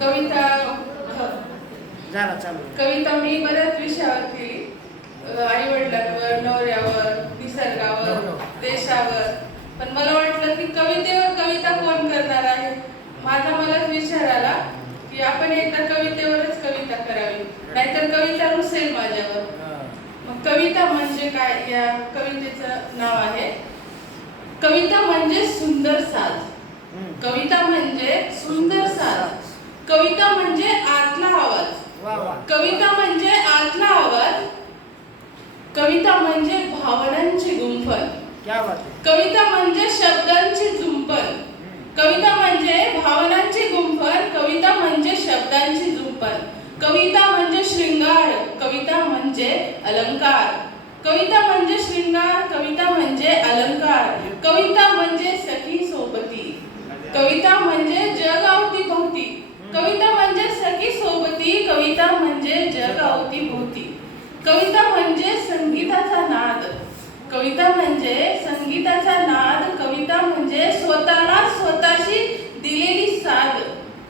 कविता कविता मी बऱ्याच विषयावरती, आई वडिलांवर, नवऱ्यावर, निसर्गावर, देशावर, पण मला वाटलं की कवितेवर कविता कोण करणार आहे. माझा मलाच विचार आला की आपण एकदा कवितेवरच कविता करावी, नाहीतर कविता रुसेल माझ्यावर. मग कविता म्हणजे काय, या कवितेचं नाव आहे कविता म्हणजे सुंदर साज. कविता म्हणजे सुंदर साज. कविता म्हणजे आतला आवाज. कविता म्हणजे आतला आवाज. कविता म्हणजे भावनांची गुंफण. कविता म्हणजे शब्दांची झुंपण. कविता म्हणजे भावनांची गुंफण. कविता म्हणजे शब्दांची झुंपण. कविता म्हणजे शृंगार. कविता म्हणजे अलंकार. कविता म्हणजे शृंगार. कविता म्हणजे अलंकार. कविता म्हणजे सखी सोबती. कविता म्हणजे जग अवतीभोवती. कविता म्हणजे सखी सोबती. कविता म्हणजे जग अवतीभोवती. कविता म्हणजे संगीताचा नाद. कविता म्हणजे संगीताचा नाद. कविता म्हणजे स्वतःला स्वतःशी दिलेली साथ.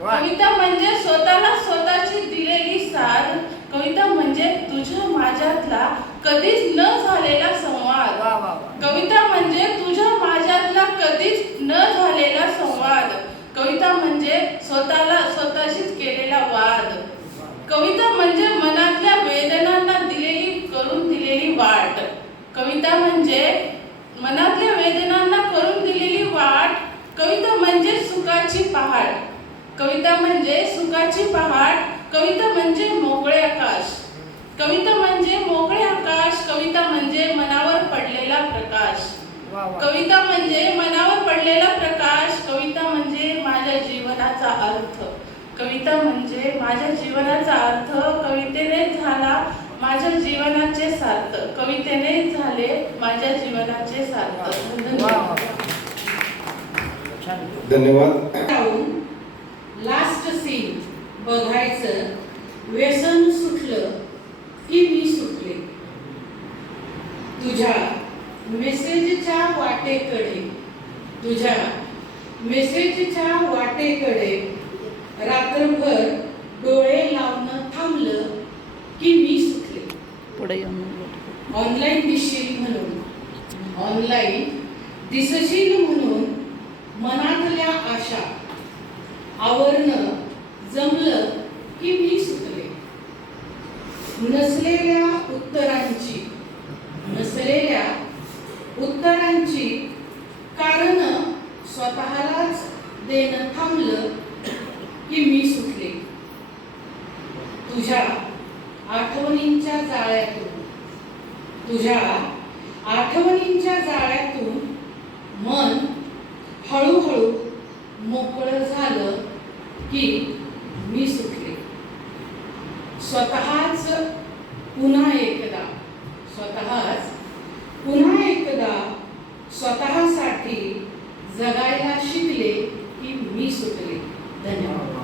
कविता म्हणजे स्वतःला स्वतःची दिलेली साथ. कविता म्हणजे तुझ्या माझ्यातला कधीच न झालेला संवाद. कविता म्हणजे तुझ्या माझ्यातला कधीच न झालेला संवाद. कविता म्हणजे स्वतःला स्वतःशीच केलेला वाद. कविता म्हणजे मनातल्या वेदनांना करून दिलेली वाट. कविता म्हणजे मनातल्या वेदनांना करून दिलेली वाट. कविता म्हणजे सुखाची पहाट. कविता म्हणजे सुखाची पहाट. कविता म्हणजे मोकळे आकाश. कविता म्हणजे मोकळे आकाश. कविता म्हणजे मनावर पडलेला प्रकाश. कविता म्हणजे मनावर पडलेला प्रकाश. कविता म्हणजे माझ्या जीवनाचा अर्थ. कविता म्हणजे माझ्या जीवनाचा अर्थ. कवितेने झाला माझ्या जीवनाचे सार्थक. कवितेने झाले माझ्या जीवनाचे सार्थक. धन्यवाद. लास्ट सीन बघायचं व्यसन सुटलं की मी सुटले. तुझ्या मेसेजच्या वाटेकडे. तुझ्या मेसेजच्या वाटेकडे रात्रभर डोळे लावणं थांबलं की मी सुटले. ऑनलाईन दिसशील म्हणून, ऑनलाईन दिसशील म्हणून मनातल्या आशा आवरणं जमलं की मी सुटले. नसलेल्या उत्तरांची कारण स्वतःलाच देणं थांबलं की मी सुटले. तुझ्या आठवणींच्या जाळ्यातून मन हळूहळू मोकळं झालं की मी सुटले. स्वतःच पुन्हा एकदा स्वतःसाठी जगायला शिकले की मी सुटले. धन्यवाद.